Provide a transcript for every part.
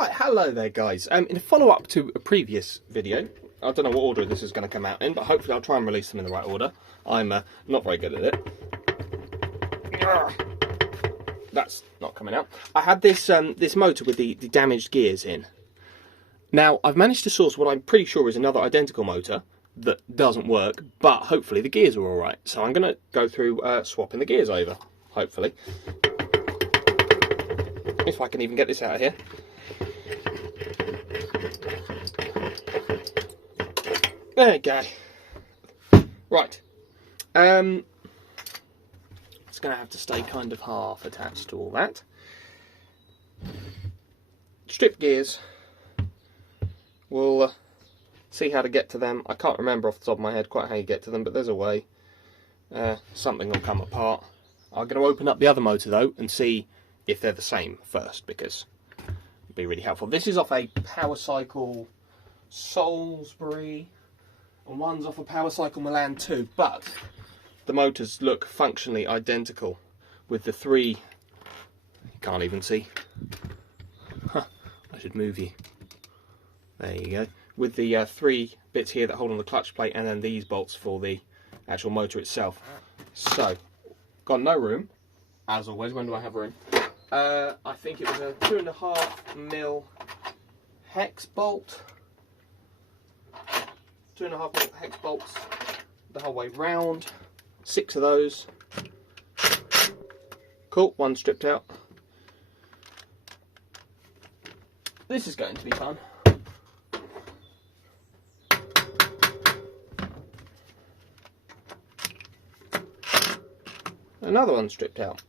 Right, hello there guys. In a follow-up to a previous video, I don't know what order this is going to come out in, but hopefully I'll try and release them in the right order. I'm not very good at it. That's not coming out. I had this this motor with the damaged gears in. Now, I've managed to source what I'm pretty sure is another identical motor that doesn't work, but hopefully the gears are alright. So I'm going to go through swapping the gears over, hopefully. If I can even get this out of here. There we go. Right. It's going to have to stay kind of half attached to all that. Strip gears. We'll see how to get to them. I can't remember off the top of my head quite how you get to them, but there's a way. Something will come apart. I'm going to open up the other motor though and see if they're the same first, because it'd be really helpful. This is off a Powacycle Salisbury, and one's off a Powacycle Milan 2, but the motors look functionally identical with the three. You can't even see. Huh, I should move you. There you go. With the three bits here that hold on the clutch plate, and then these bolts for the actual motor itself. So, got no room, as always. When do I have room? I think it was a 2.5mm hex bolt. 2.5mm hex bolts the whole way round. 6 of those. Cool, one stripped out. This is going to be fun. Another one stripped out.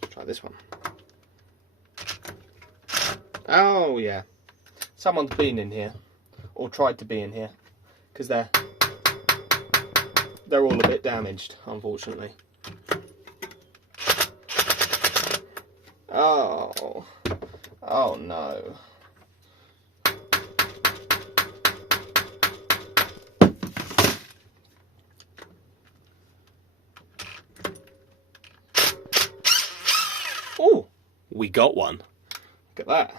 Let's try this one. Oh yeah, someone's been in here, or tried to be in here, because they're all a bit damaged, unfortunately. Oh no. Oh, we got one. Look at that.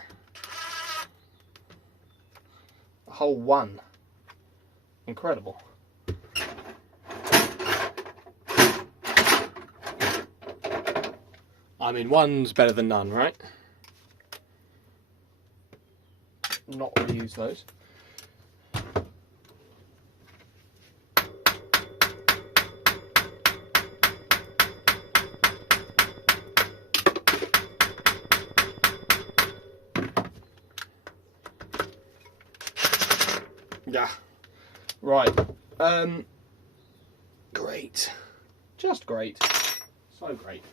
A whole one. Incredible. I mean, one's better than none, right? Not really use those. Yeah, right. Great. Just great. So great.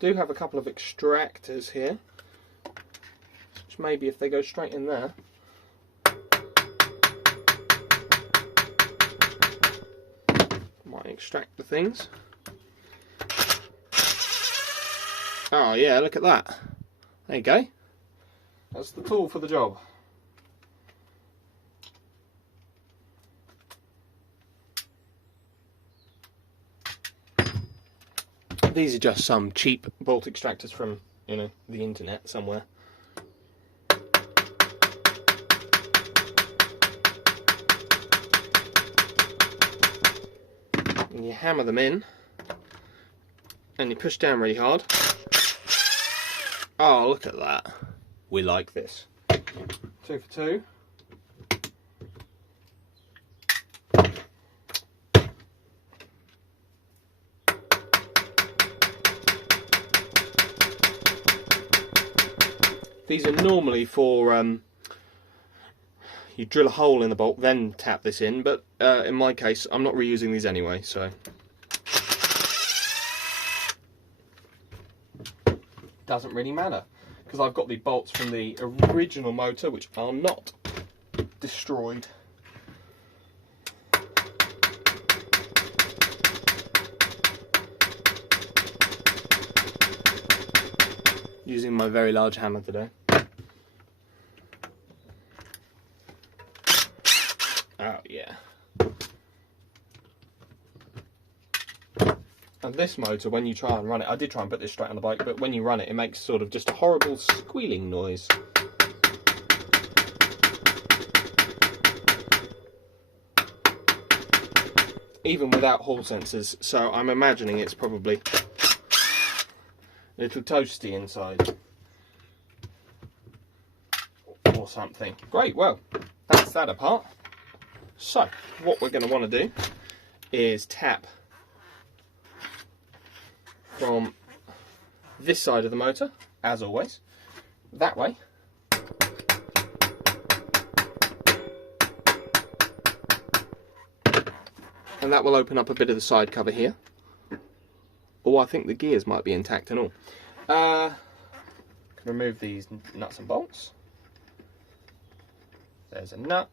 Do have a couple of extractors here, which maybe if they go straight in there, might extract the things. Oh yeah, look at that. There you go. That's the tool for the job. These are just some cheap bolt extractors from, you know, the internet somewhere. And you hammer them in, and you push down really hard. Oh, look at that. We like this. 2 for 2. These are normally for, you drill a hole in the bolt, then tap this in, but in my case, I'm not reusing these anyway, so. Doesn't really matter, because I've got the bolts from the original motor, which are not destroyed. Using my very large hammer today. Yeah. And this motor, when you try and run it, I did try and put this straight on the bike, but when you run it, it makes sort of just a horrible squealing noise. Even without hall sensors, so I'm imagining it's probably a little toasty inside. Or something. Great, well, that's that apart. So, what we're going to want to do is tap from this side of the motor, as always, that way. And that will open up a bit of the side cover here. Oh, I think the gears might be intact and all. Can remove these nuts and bolts. There's a nut.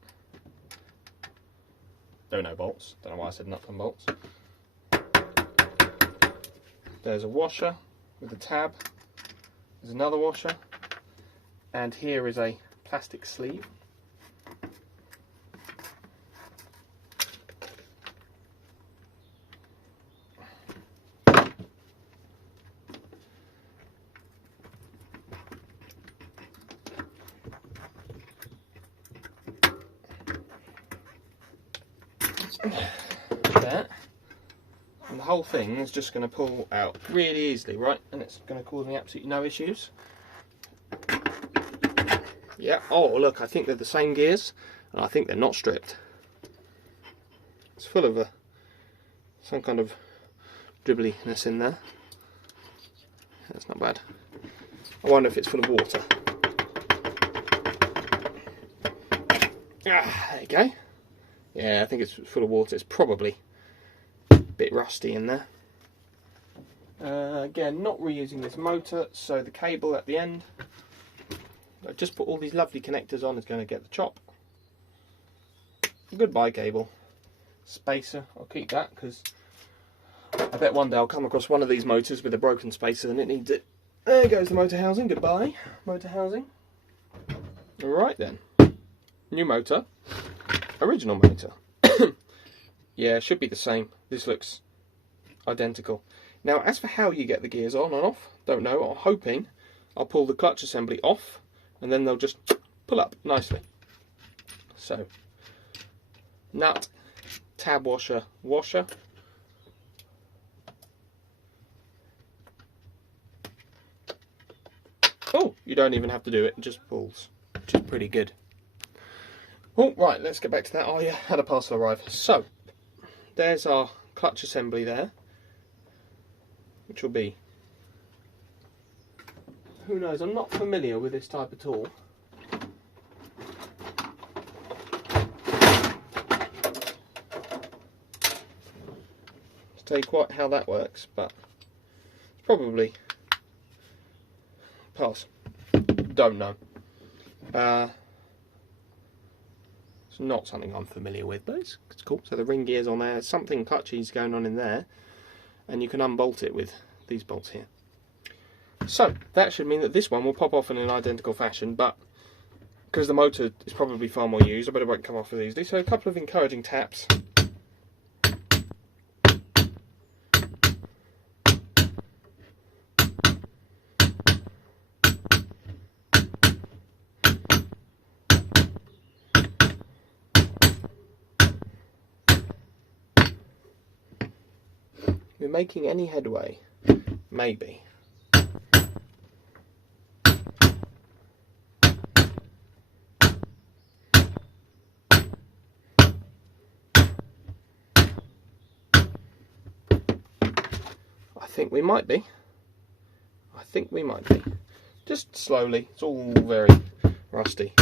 There are no bolts. Don't know why I said nuts and bolts. There's a washer with a tab. There's another washer. And here is a plastic sleeve. There. And the whole thing is just going to pull out really easily, right? And it's going to cause me absolutely no issues. Yeah, oh look, I think they're the same gears, and I think they're not stripped. It's full of some kind of dribbliness in there. That's not bad. I wonder if it's full of water. Ah, there you go. Yeah, I think it's full of water. It's probably a bit rusty in there. Again, not reusing this motor, so the cable at the end, I just put all these lovely connectors on, is going to get the chop. Goodbye cable. Spacer, I'll keep that because I bet one day I'll come across one of these motors with a broken spacer and it needs it. There goes the motor housing, goodbye motor housing. Alright then, new motor. Original motor. Yeah, should be the same. This looks identical. Now, as for how you get the gears on and off, don't know. I'm hoping I'll pull the clutch assembly off and then they'll just pull up nicely. So, nut, tab washer, washer. Oh, you don't even have to do it, it just pulls, which is pretty good. Oh, right, let's get back to that. Oh yeah, had a parcel arrive. So, there's our clutch assembly there, which will be, who knows, I'm not familiar with this type of tool. To tell you quite how that works, but it's probably pass. Don't know. It's not something I'm familiar with, but it's cool. So the ring gear's on there, something clutchy's going on in there, and you can unbolt it with these bolts here. So that should mean that this one will pop off in an identical fashion, but because the motor is probably far more used, I better wait to come off with easily. So a couple of encouraging taps. We're making any headway? Maybe. I think we might be. I think we might be. Just slowly. It's all very rusty.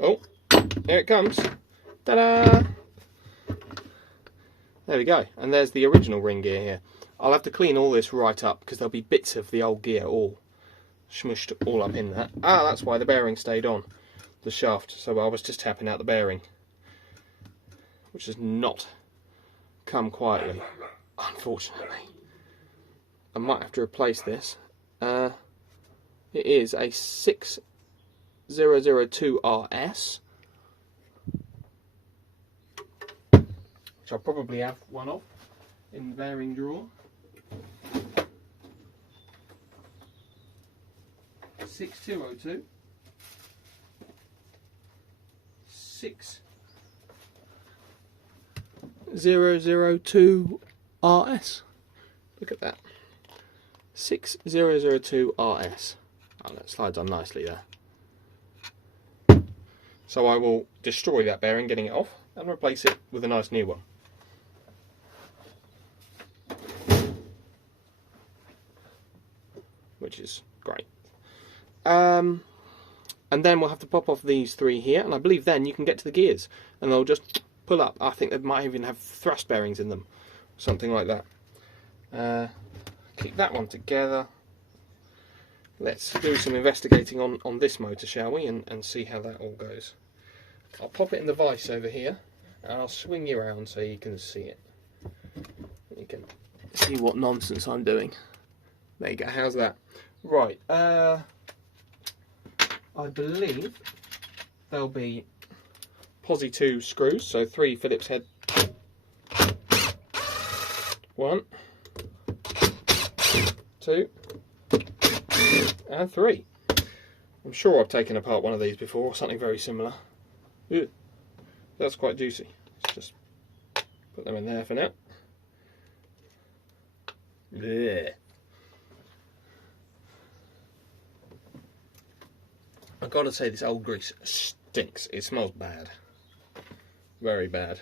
Oh, here it comes. Ta-da! There we go. And there's the original ring gear here. I'll have to clean all this right up because there'll be bits of the old gear all smushed all up in that. Ah, that's why the bearing stayed on the shaft. So I was just tapping out the bearing. which has not come quietly, unfortunately. I might have to replace this. It is a 6002RS, which I'll probably have one of in the bearing drawer. 6202 6002 RS. Look at that. 6002 RS. Oh, that slides on nicely there. So I will destroy that bearing, getting it off, and replace it with a nice new one. Which is great. And then we'll have to pop off these three here, and I believe then you can get to the gears, and they'll just pull up. I think they might even have thrust bearings in them, something like that. Keep that one together. Let's do some investigating on this motor, shall we, and see how that all goes. I'll pop it in the vise over here, and I'll swing you around so you can see it. You can see what nonsense I'm doing. There you go, how's that? Right, I believe there'll be Posi 2 screws, so 3 Phillips head. 1, 2, and 3. I'm sure I've taken apart one of these before, something very similar. Ooh, that's quite juicy. Let's just put them in there for now. Blech. I've got to say, this old grease stinks. It smells bad. Very bad.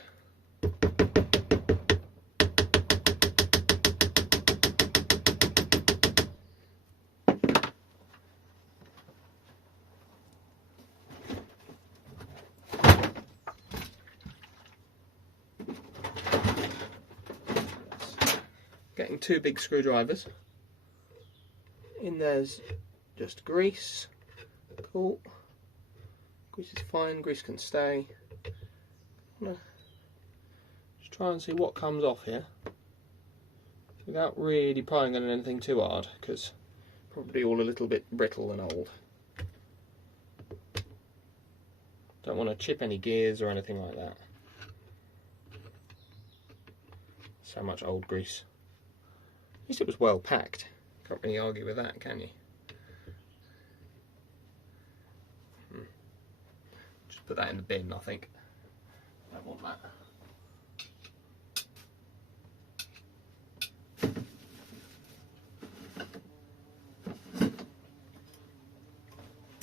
Getting 2 big screwdrivers. In there's just grease. Cool. Grease is fine, grease can stay. Just try and see what comes off here without really prying on anything too hard, because probably all a little bit brittle and old. Don't want to chip any gears or anything like that. So much old grease. At least it was well packed. Can't really argue with that, can you? Just put that in the bin, I think. Don't want that.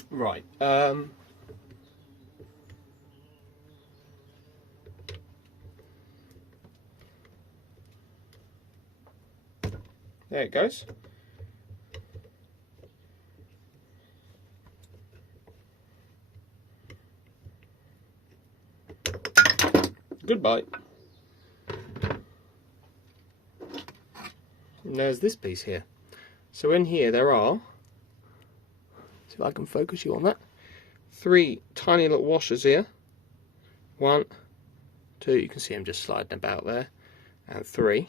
Right. There it goes. Goodbye. And there's this piece here. So in here there are, see if I can focus you on that, 3 tiny little washers here. 1, 2, you can see them just sliding about there, and 3.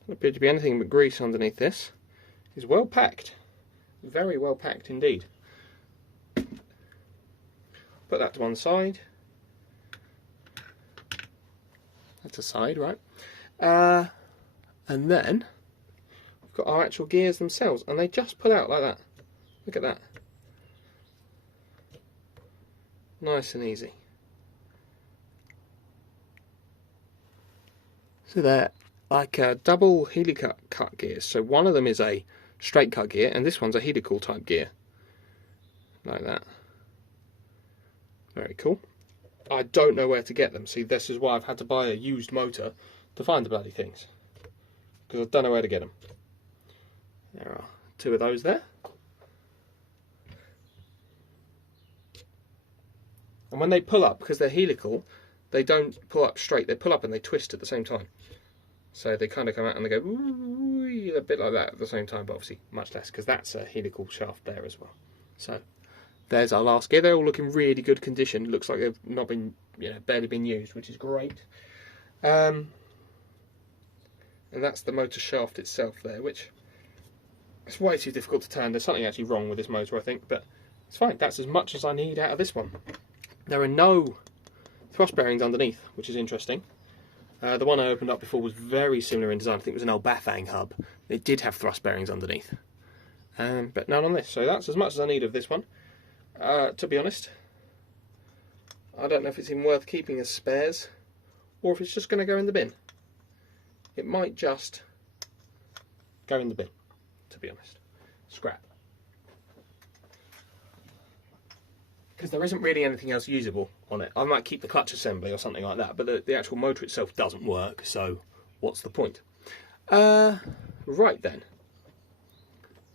Doesn't appear to be anything but grease underneath this. It's well packed, very well packed indeed. Put that to one side. That's aside, right? And then we've got our actual gears themselves, and they just pull out like that. Look at that. Nice and easy. So they're like double Helical cut gears. So one of them is a straight cut gear, and this one's a Helical type gear. Like that. Very cool. I don't know where to get them. See, this is why I've had to buy a used motor to find the bloody things, because I don't know where to get them. There are 2 of those there. And when they pull up, because they're helical, they don't pull up straight. They pull up and they twist at the same time. So they kind of come out and they go a bit like that at the same time, but obviously much less, because that's a helical shaft there as well. So there's our last gear. They're all looking really good condition. Looks like they've not been, barely been used, which is great. And that's the motor shaft itself there, which it's way too difficult to turn. There's something actually wrong with this motor, I think, but it's fine. That's as much as I need out of this one. There are no thrust bearings underneath, which is interesting. The one I opened up before was very similar in design. I think it was an old Bafang hub. It did have thrust bearings underneath, but none on this. So that's as much as I need of this one. To be honest, I don't know if it's even worth keeping as spares, or if it's just going to go in the bin. It might just go in the bin, to be honest. Scrap. Because there isn't really anything else usable on it. I might keep the clutch assembly or something like that, but the actual motor itself doesn't work, so what's the point? Right then.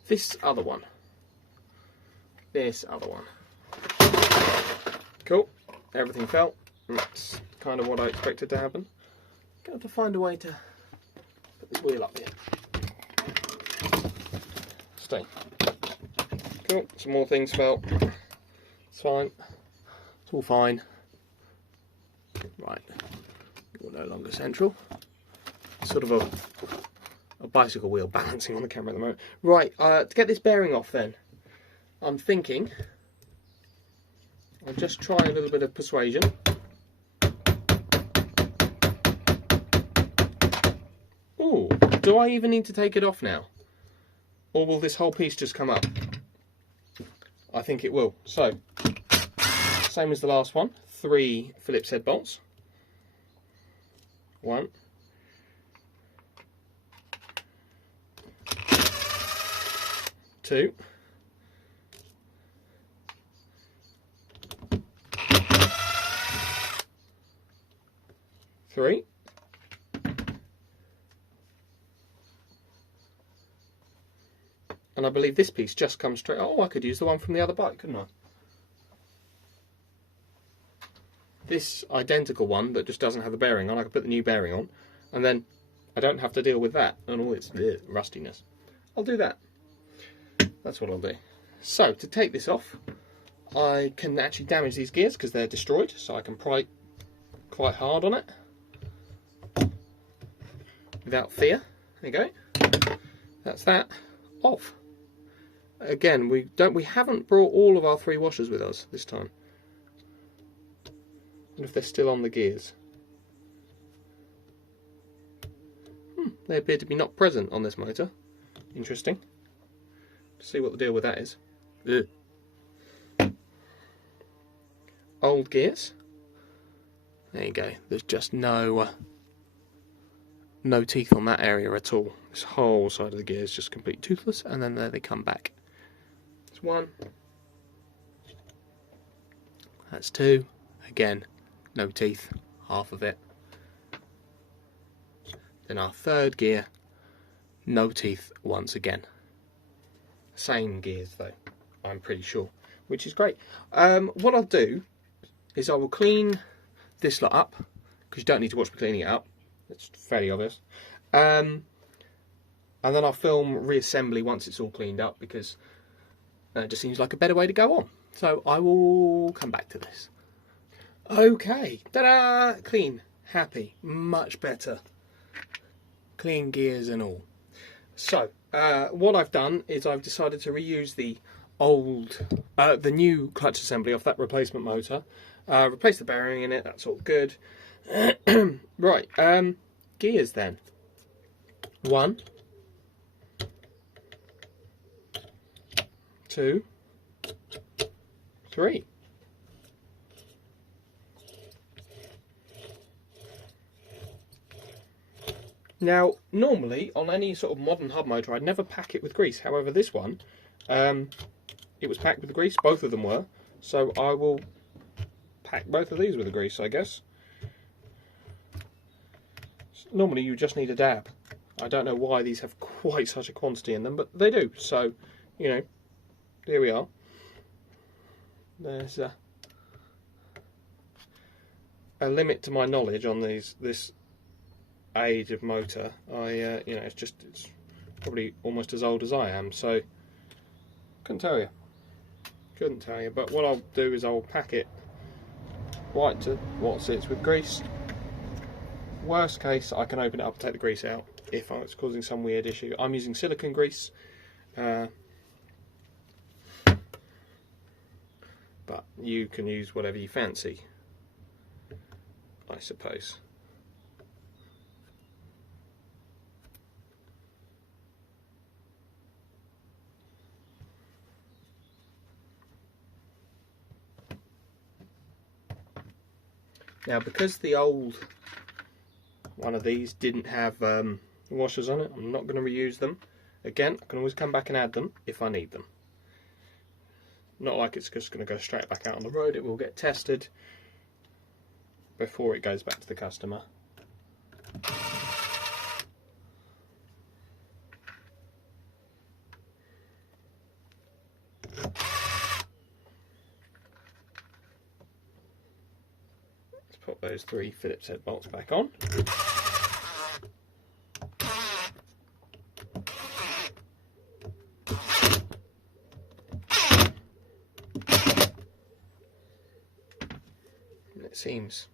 This other one. Cool. Everything fell. That's kind of what I expected to happen. Got to find a way to put this wheel up here. Stay. Cool. Some more things fell. It's fine. It's all fine. Right. You're no longer central. Sort of a bicycle wheel balancing on the camera at the moment. Right. To get this bearing off then, I'm thinking I'll just try a little bit of persuasion. Ooh, do I even need to take it off now? Or will this whole piece just come up? I think it will. So, same as the last one, 3 Phillips head bolts. 1. 2. 3. And I believe this piece just comes straight. Oh, I could use the one from the other bike, couldn't I? This identical one that just doesn't have the bearing on, I could put the new bearing on, and then I don't have to deal with that and all its rustiness. I'll do that. That's what I'll do. So, to take this off, I can actually damage these gears because they're destroyed, so I can pry quite hard on it without fear. There you go. That's that off. Again, we haven't brought all of our 3 washers with us this time. I wonder if they're still on the gears. They appear to be not present on this motor. Interesting. Let's see what the deal with that is. Ugh. Old gears. There you go. There's just no teeth on that area at all. This whole side of the gear is just completely toothless, and then there they come back. That's 1. That's 2. Again, no teeth, half of it. Then our 3rd gear, no teeth once again. Same gears though, I'm pretty sure, which is great. What I'll do is I will clean this lot up, because you don't need to watch me cleaning it up. It's fairly obvious. And then I'll film reassembly once it's all cleaned up, because it just seems like a better way to go on. So I will come back to this. Okay, ta-da! Clean, happy, much better. Clean gears and all. So, what I've done is I've decided to reuse the new clutch assembly off that replacement motor. Replace the bearing in it, that's all good. Right, gears then. 1, 2, 3. Now, normally on any sort of modern hub motor, I'd never pack it with grease. However, this one, it was packed with grease. Both of them were. So I will pack both of these with the grease, I guess. Normally, you just need a dab. I don't know why these have quite such a quantity in them, but they do. So, you know, here we are. There's a limit to my knowledge on this age of motor. You know, it's probably almost as old as I am, so couldn't tell you. Couldn't tell you, but what I'll do is I'll pack it right to what sits with grease. Worst case, I can open it up and take the grease out if it's causing some weird issue. I'm using silicone grease, but you can use whatever you fancy, I suppose. Now, because the old one of these didn't have washers on it, I'm not going to reuse them. Again, I can always come back and add them if I need them. Not like it's just going to go straight back out on the road. It will get tested before it goes back to the customer. Put those 3 Phillips head bolts back on. And it seems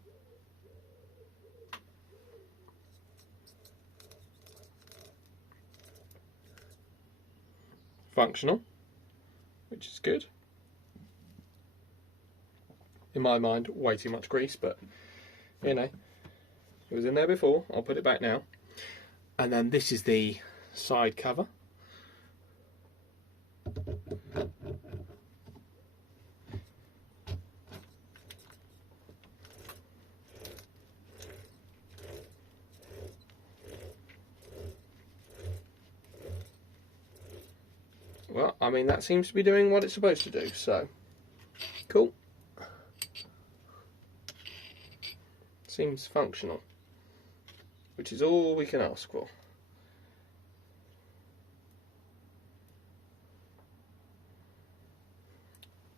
functional, which is good. In my mind, way too much grease, but you know, it was in there before. I'll put it back now. And then this is the side cover. Well, I mean, that seems to be doing what it's supposed to do, so cool. Seems functional, which is all we can ask for.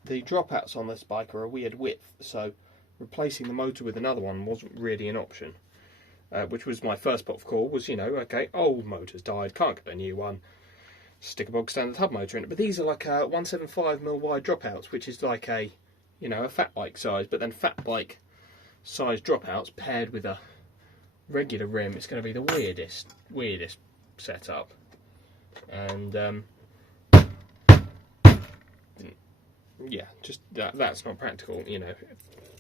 The dropouts on this bike are a weird width, so replacing the motor with another one wasn't really an option, which was my first pot of call. Was, you know, okay, old motor's died, can't get a new one, stick a bog standard hub motor in it. But these are like a 175mm wide dropouts, which is like a, you know, a fat bike size, but then fat bike size dropouts paired with a regular rim. It's going to be the weirdest setup, and yeah, just that's not practical. You know, if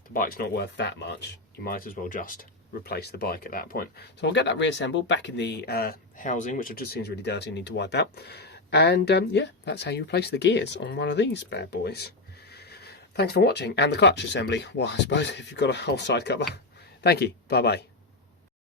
the bike's not worth that much, you might as well just replace the bike at that point. So I'll get that reassembled back in the housing, which just seems really dirty and need to wipe out. And yeah, that's how you replace the gears on one of these bad boys. Thanks for watching, and the clutch assembly, well, I suppose, if you've got a whole side cover. Thank you, bye-bye.